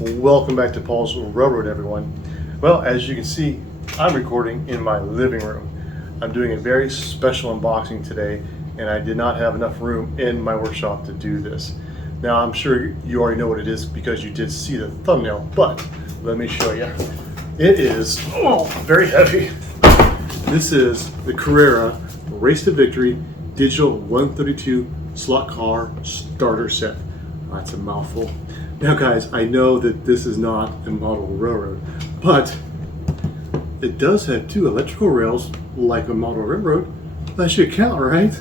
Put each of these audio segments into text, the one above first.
Welcome back to Paul's Railroad, everyone. Well, as you can see, I'm recording in my living room. I'm doing a very special unboxing today, and I did not have enough room in my workshop to do this. Now, I'm sure you already know what it is because you did see the thumbnail, but let me show you. It is very heavy. This is the Carrera Race to Victory Digital 132 slot car starter set. That's a mouthful. Now guys, I know that this is not a model railroad, but it does have two electrical rails like a model railroad. That should count, right?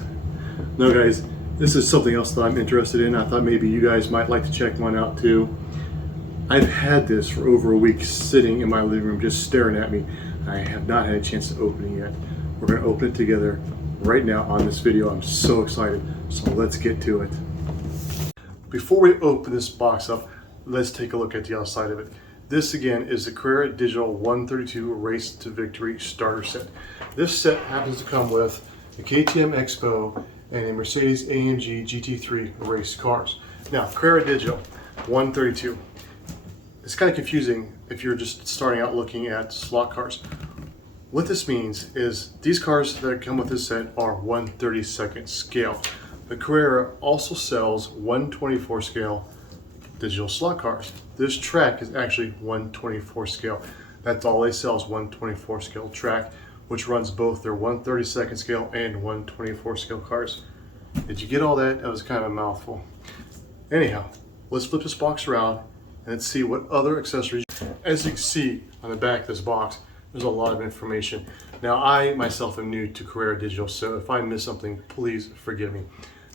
No guys, this is something else that I'm interested in. I thought maybe you guys might like to check one out too. I've had this for over a week sitting in my living room just staring at me. I have not had a chance to open it yet. We're going to open it together right now on this video. I'm so excited, so let's get to it. Before we open this box up, let's take a look at the outside of it. This again is the Carrera Digital 132 Race to Victory starter set. This set happens to come with the KTM Expo and a Mercedes AMG GT3 race cars. Now, Carrera Digital 132. It's kind of confusing if you're just starting out looking at slot cars. What this means is these cars that come with this set are 1/32 scale. The Carrera also sells 1/24 scale digital slot cars. This track is actually 1/24 scale. That's all they sell is 1/24 scale track, which runs both their 1/32 scale and 1/24 scale cars. Did you get all that? That was kind of a mouthful. Anyhow, let's flip this box around and let's see what other accessories. As you can see on the back of this box, there's a lot of information. Now, I myself am new to Carrera Digital, so if I miss something, please forgive me.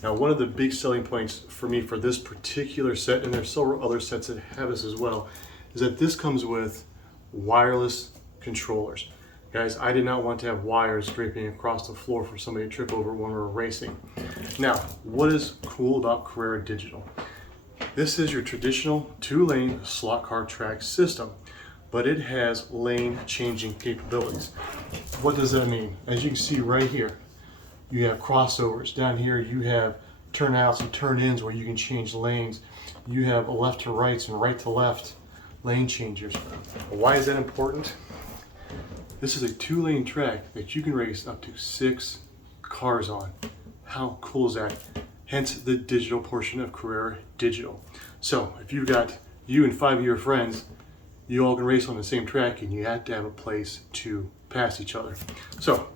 Now, one of the big selling points for me for this particular set, and there's several other sets that have this as well, is that this comes with wireless controllers. Guys, I did not want to have wires draping across the floor for somebody to trip over when we're racing. Now, what is cool about Carrera Digital? This is your traditional two-lane slot car track system, but it has lane changing capabilities. What does that mean? As you can see right here, you have crossovers. Down here you have turnouts and turn-ins where you can change lanes. You have left to rights and right to left lane changers. Why is that important? This is a two-lane track that you can race up to 6 cars on. How cool is that? Hence the digital portion of Carrera Digital. So if you've got you and 5 of your friends, you all can race on the same track and you have to have a place to pass each other. So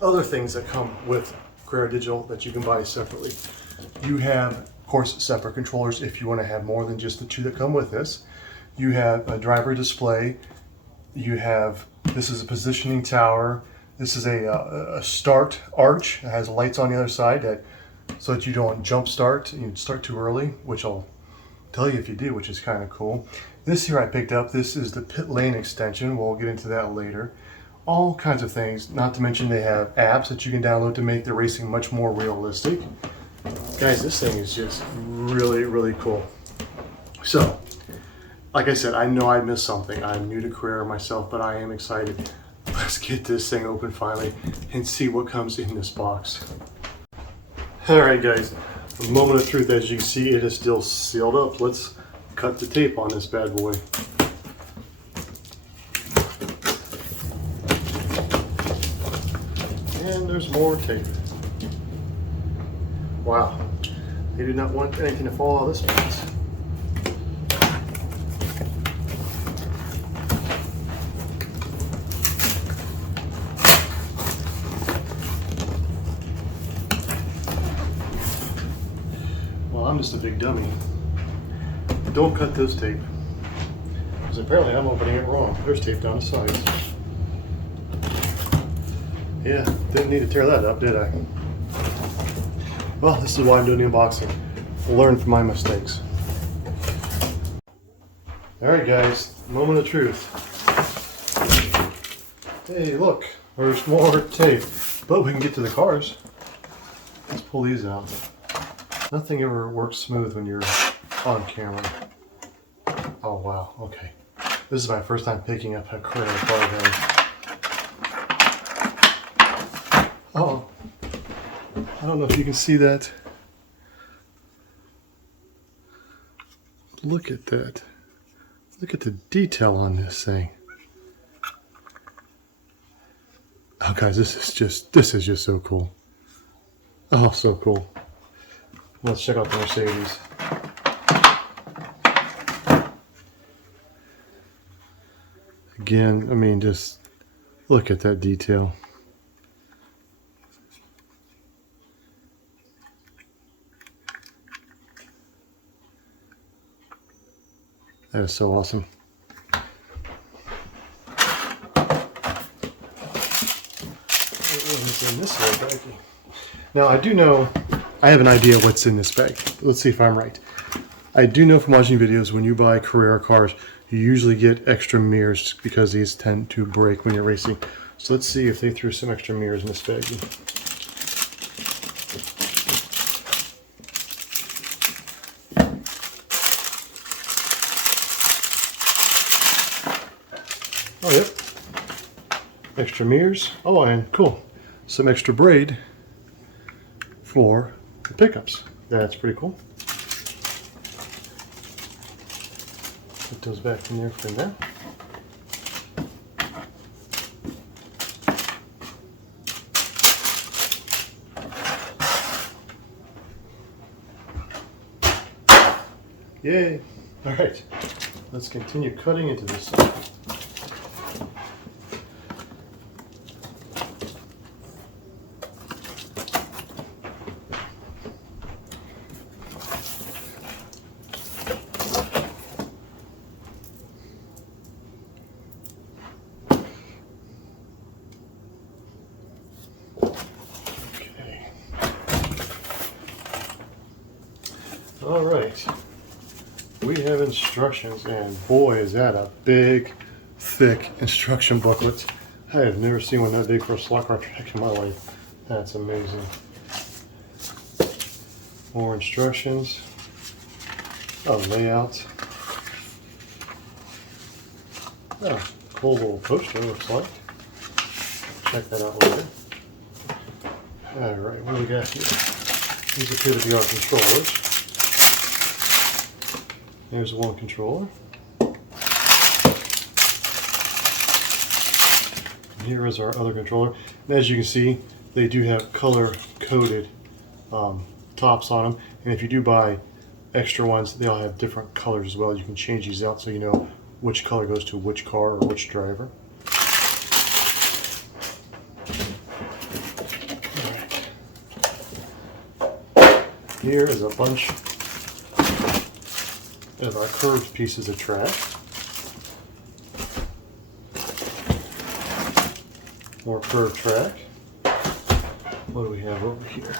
other things that come with Carrera Digital that you can buy separately. You have, of course, separate controllers if you want to have more than just the 2 that come with this. You have a driver display. You have, this is a positioning tower. This is a start arch. It has lights on the other side that so that you don't jump start and you start too early, which I'll tell you if you do, which is kind of cool. This here I picked up. This is the pit lane extension. We'll get into that later. All kinds of things, not to mention they have apps that you can download to make the racing much more realistic. Guys, this thing is just really, really cool. So, like I said, I know I missed something. I'm new to Carrera myself, but I am excited. Let's get this thing open finally and see what comes in this box. All right, guys, a moment of truth. As you can see, it is still sealed up. Let's cut the tape on this bad boy. And there's more tape. Wow, they did not want anything to fall out of this box. Well, I'm just a big dummy. Don't cut this tape, because apparently I'm opening it wrong. There's tape down the sides. Yeah, didn't need to tear that up, did I? Well, this is why I'm doing the unboxing. Learn from my mistakes. Alright guys, moment of truth. Hey look, there's more tape. But we can get to the cars. Let's pull these out. Nothing ever works smooth when you're on camera. Oh wow, okay. This is my first time picking up a Carrera car, guys. Oh, I don't know if you can see that. Look at that. Look at the detail on this thing. Oh guys, this is just so cool. Oh, so cool. Let's check out the Mercedes. Again, I mean, just look at that detail. That is so awesome. What's in this little baggie? Now, I do know, I have an idea what's in this bag. Let's see if I'm right. I do know from watching videos, when you buy Carrera cars, you usually get extra mirrors because these tend to break when you're racing. So let's see if they threw some extra mirrors in this baggie. Oh, yep. Extra mirrors. Oh, and cool. Some extra braid for the pickups. That's pretty cool. Put those back in there for now. Yay! All right, let's continue cutting into this. All right, we have instructions, and boy, is that a big, thick instruction booklet. I have never seen one that big for a slot car track in my life. That's amazing. More instructions, a layout. Oh, cool little poster, looks like. Check that out later. All right, what do we got here? These appear to be our controllers. There's one controller. And here is our other controller. And as you can see, they do have color-coded tops on them. And if you do buy extra ones, they all have different colors as well. You can change these out so you know which color goes to which car or which driver. All right. Here is a bunch of our curved pieces of track. More curved track. What do we have over here?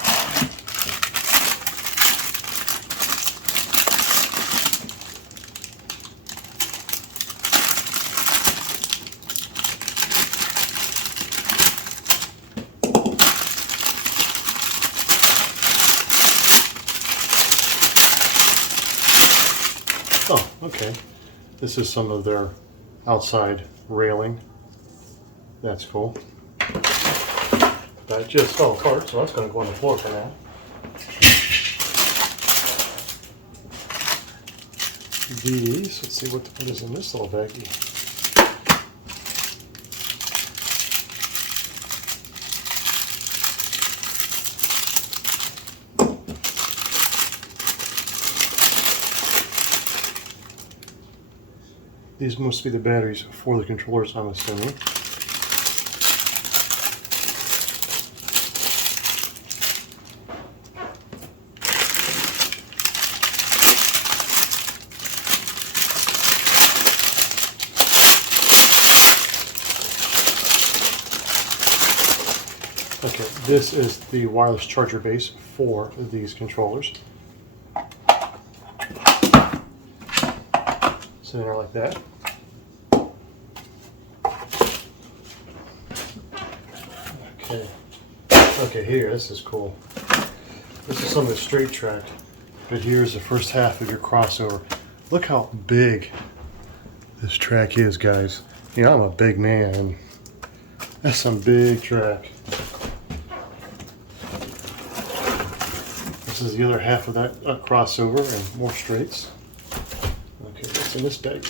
Oh, okay. This is some of their outside railing. That's cool. That just fell apart, so that's going to go on the floor for now. These, let's see what is in this little baggie. These must be the batteries for the controllers, I'm assuming. Okay, this is the wireless charger base for these controllers. Sitting there like that. Okay, here, this is cool. This is some of the straight track, but here's the first half of your crossover. Look how big this track is, guys. You know, I'm a big man, and that's some big track. This is the other half of that crossover and more straights. Okay, what's in this bag?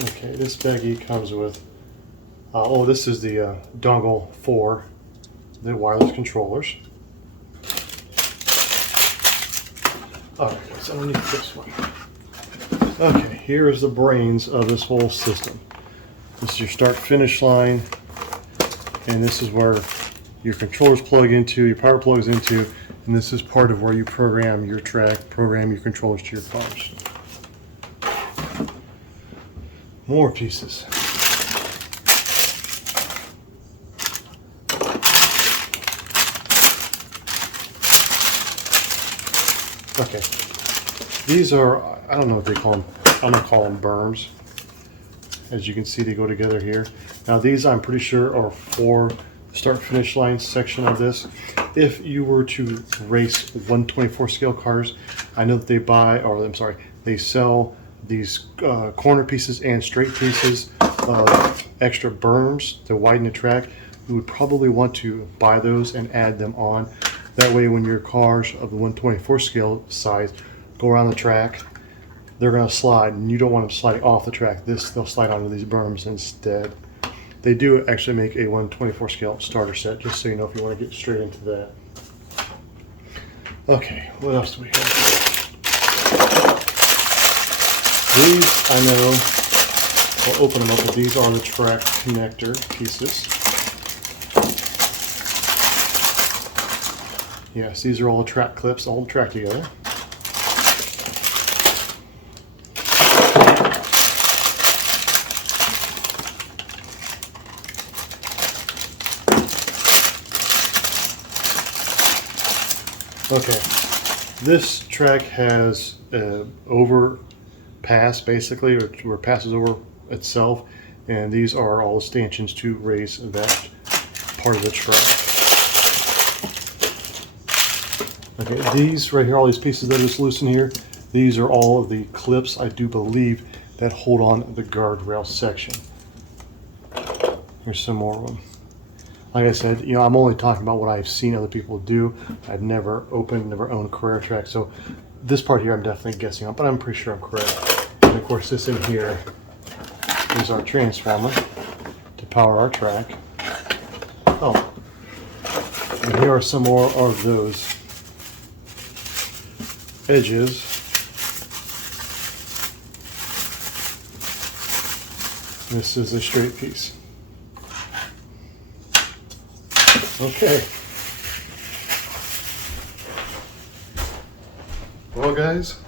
Okay, this baggie comes with, oh, this is the dongle for the wireless controllers. Alright, so underneath this one. Okay, here is the brains of this whole system. This is your start finish line, and this is where your controllers plug into, your power plugs into, and this is part of where you program your track, program your controllers to your cars. More pieces. Okay, these are, I don't know what they call them. I'm gonna call them berms. As you can see, they go together here. Now these, I'm pretty sure, are for the start finish line section of this. If you were to race 124 scale cars, I know that they buy, or I'm sorry, they sell these corner pieces and straight pieces of extra berms to widen the track. You would probably want to buy those and add them on. That way when your cars of the 124 scale size go around the track, they're going to slide, and you don't want them sliding off the track. They'll slide onto these berms instead. They do actually make a 124 scale starter set, just so you know if you want to get straight into that. Okay, what else do we have here? These, I know, we'll open them up, but these are the track connector pieces. Yes, these are all the track clips, all the track together. Okay, this track has an overpass, basically, where it passes over itself, and these are all stanchions to raise that part of the track. Okay, these right here, all these pieces that are just loose in here, these are all of the clips, I do believe, that hold on the guardrail section. Here's some more of them. Like I said, you know, I'm only talking about what I've seen other people do. I've never opened, never owned Carrera track, so this part here I'm definitely guessing on, but I'm pretty sure I'm correct. And of course, this in here is our transformer to power our track. Oh, and here are some more of those edges. This is a straight piece. Okay. Well, guys,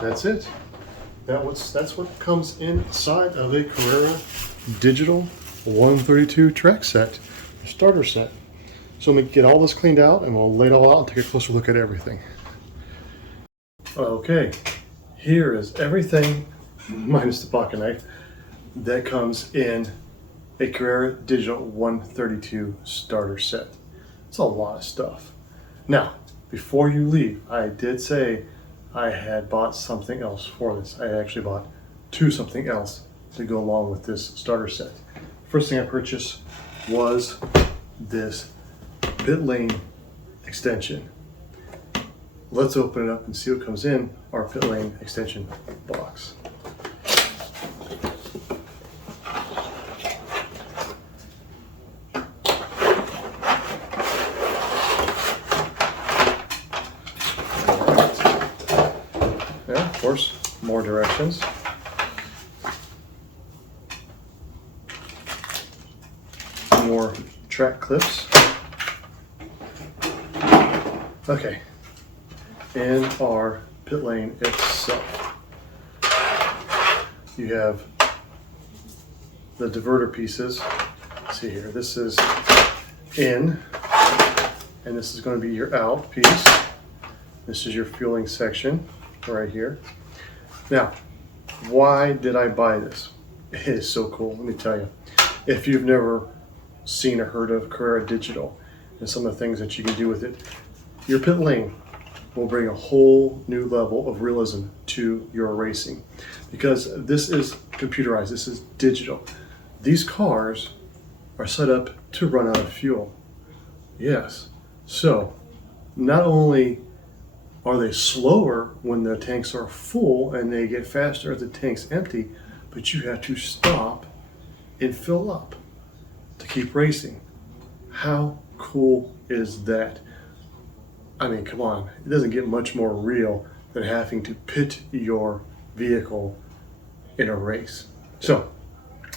that's it. That's what comes inside of a Carrera Digital 132 track set, starter set. So let me get all this cleaned out, and we'll lay it all out and take a closer look at everything. Okay, here is everything, minus the pocket knife, that comes in a Carrera Digital 132 starter set. It's a lot of stuff. Now, before you leave, I did say I had bought something else for this. I actually bought something else to go along with this starter set. First thing I purchased was this pit lane extension. Let's open it up and see what comes in our pit lane extension box. Of course, more directions. More track clips. Okay, in our pit lane itself, you have the diverter pieces. Let's see here, this is in, and this is going to be your out piece. This is your fueling section right here. Now, why did I buy this? It is so cool, let me tell you. If you've never seen or heard of Carrera Digital and some of the things that you can do with it, your pit lane will bring a whole new level of realism to your racing, because this is computerized, this is digital. These cars are set up to run out of fuel. Yes, so not only are they slower when the tanks are full and they get faster as the tank's empty, but you have to stop and fill up to keep racing. How cool is that? I mean, come on, it doesn't get much more real than having to pit your vehicle in a race. So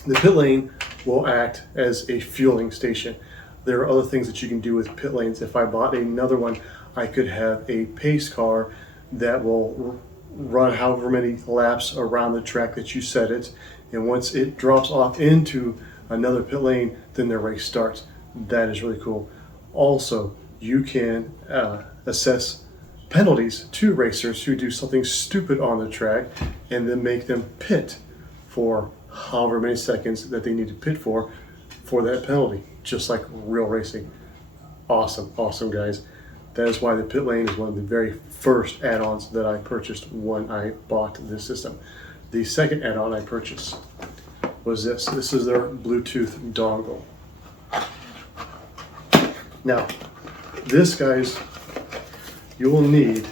the pit lane will act as a fueling station. There are other things that you can do with pit lanes. If I bought another one, I could have a pace car that will run however many laps around the track that you set it. And once it drops off into another pit lane, then the race starts. That is really cool. Also, you can assess penalties to racers who do something stupid on the track and then make them pit for however many seconds that they need to pit for that penalty, just like real racing. Awesome, awesome, guys. That is why the pit lane is one of the very first add-ons that I purchased when I bought this system. The second add-on I purchased was this. This is their Bluetooth dongle. Now, this, guys, you will need,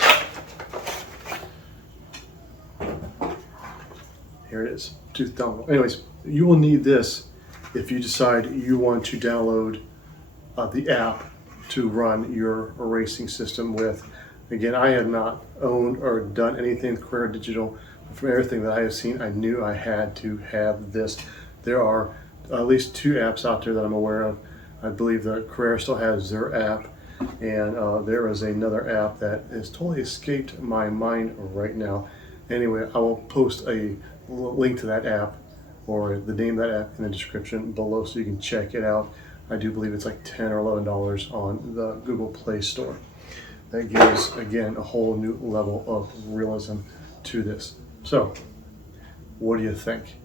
here it is, Bluetooth dongle. Anyways, you will need this if you decide you want to download the app to run your racing system with. Again, I have not owned or done anything with Carrera Digital. From everything that I have seen, I knew I had to have this. There are at least 2 apps out there that I'm aware of. I believe that Carrera still has their app, and there is another app that has totally escaped my mind right now. Anyway, I will post a link to that app or the name of that app in the description below so you can check it out. I do believe it's like $10 or $11 on the Google Play Store. That gives, again, a whole new level of realism to this. So, what do you think?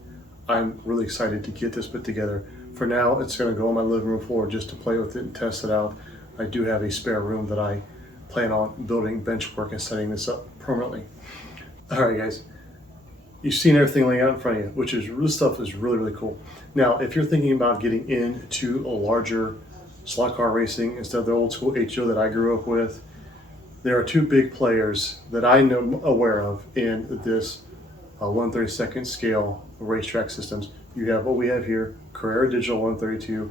I'm really excited to get this put together. For now, it's going to go on my living room floor just to play with it and test it out. I do have a spare room that I plan on building benchwork and setting this up permanently. All right, guys. You've seen everything laying out in front of you, which is, this stuff is really, really cool. Now, if you're thinking about getting into a larger slot car racing instead of the old school HO that I grew up with, there are 2 big players that I know aware of in this 1/32 scale racetrack systems. You have what we have here, Carrera Digital 132,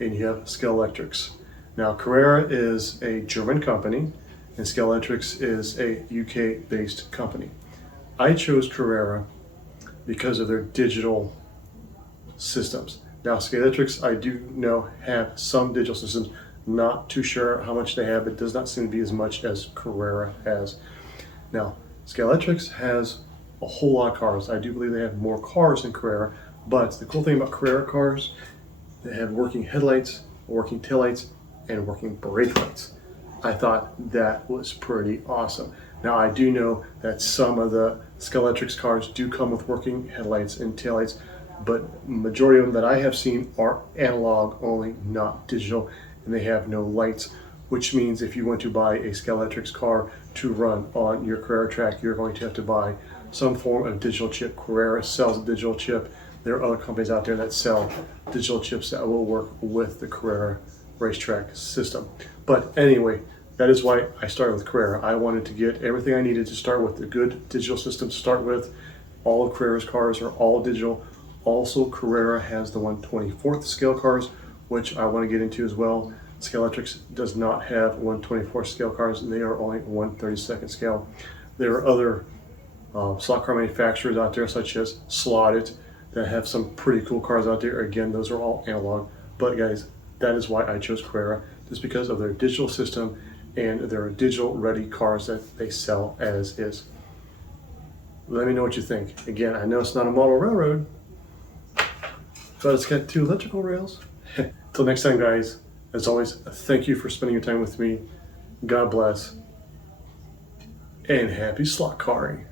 and you have Scale Electrics. Now, Carrera is a German company, and Scale Electrics is a UK-based company. I chose Carrera because of their digital systems. Now, Scale Electrics, I do know, have some digital systems. Not too sure how much they have. It does not seem to be as much as Carrera has. Now, Scale Electrics has a whole lot of cars. I do believe they have more cars than Carrera, but the cool thing about Carrera cars, they have working headlights, working taillights, and working brake lights. I thought that was pretty awesome. Now, I do know that some of the Scale Electrics cars do come with working headlights and taillights, but majority of them that I have seen are analog only, not digital, and they have no lights, which means if you want to buy a Scale Electrics car to run on your Carrera track, you're going to have to buy some form of digital chip. Carrera sells a digital chip. There are other companies out there that sell digital chips that will work with the Carrera racetrack system. But anyway, that is why I started with Carrera. I wanted to get everything I needed to start with a good digital system to start with. All of Carrera's cars are all digital. Also, Carrera has the 1/24th scale cars, which I want to get into as well. Scale Electrics does not have 1/24th scale cars, and they are only 1/32 scale. There are other slot car manufacturers out there, such as slot.it, that have some pretty cool cars out there. Again, those are all analog. But guys, that is why I chose Carrera, just because of their digital system and their digital ready cars that they sell as is. Let me know what you think. Again, I know it's not a model railroad, but it's got 2 electrical rails. Till next time, guys, as always, thank you for spending your time with me. God bless, and happy slot carring.